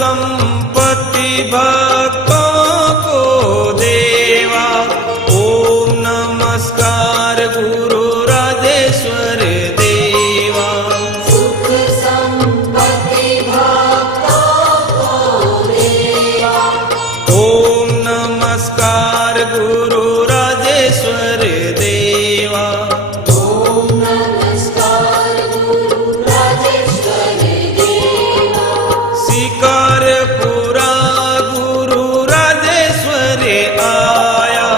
संपत्ति भक्तों को देवा। ओम नमस्कार गुरु राजेश्वर देवा। सुख संपत्ति भक्तों को देवा। ओम नमस्कार गुरु राजेश्वर देवा। ओम नमस्कार गुरु राजेश्वर देवा। शिकारपुरा गुरु राजेश्वर आया।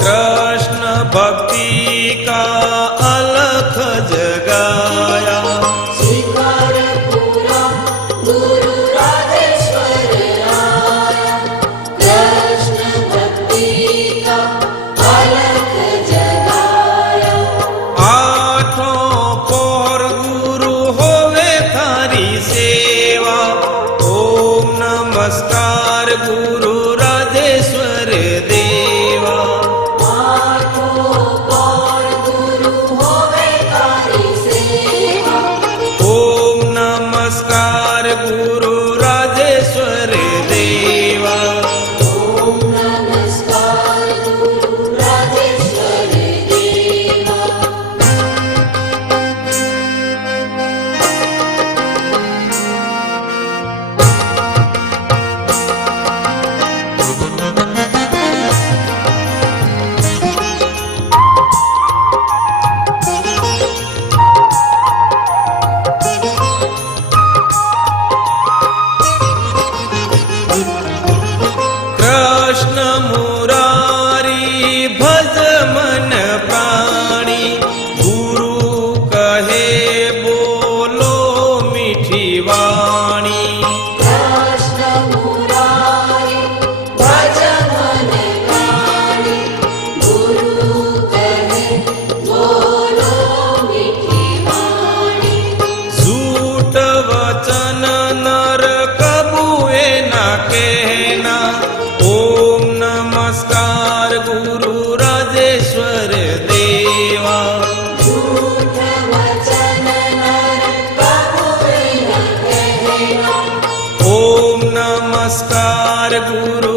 कृष्ण भक्ति का अलख जगाया। शिकारपुरा गुरु राजेश्वर आया। कृष्ण भक्ति का अलख जगाया। आठों पहर गुरु होवे थारी सेवा। ओम नमस्कार गुरु राजेश्वर देवा। आठों पहर गुरु होवे तारी सेवा। ओम नमस्कार गुरु राजेश्वर देवा। ओम नमस्कार गुरु राजेश्वर देवा। कृष्ण मुरारी भज मन प्राणी। गुरु कहे बोलो मीठी वाणी। कृष्ण मुरारी भज मन प्राणी। गुरु कहे बोलो मीठी वाणी। झूठ वचन नर कबूए न कहना। ओम नमस्कार गुरु राजेश्वर देवा। झूठ वचन नर कबूए न कहना। ओम नमस्कार गुरु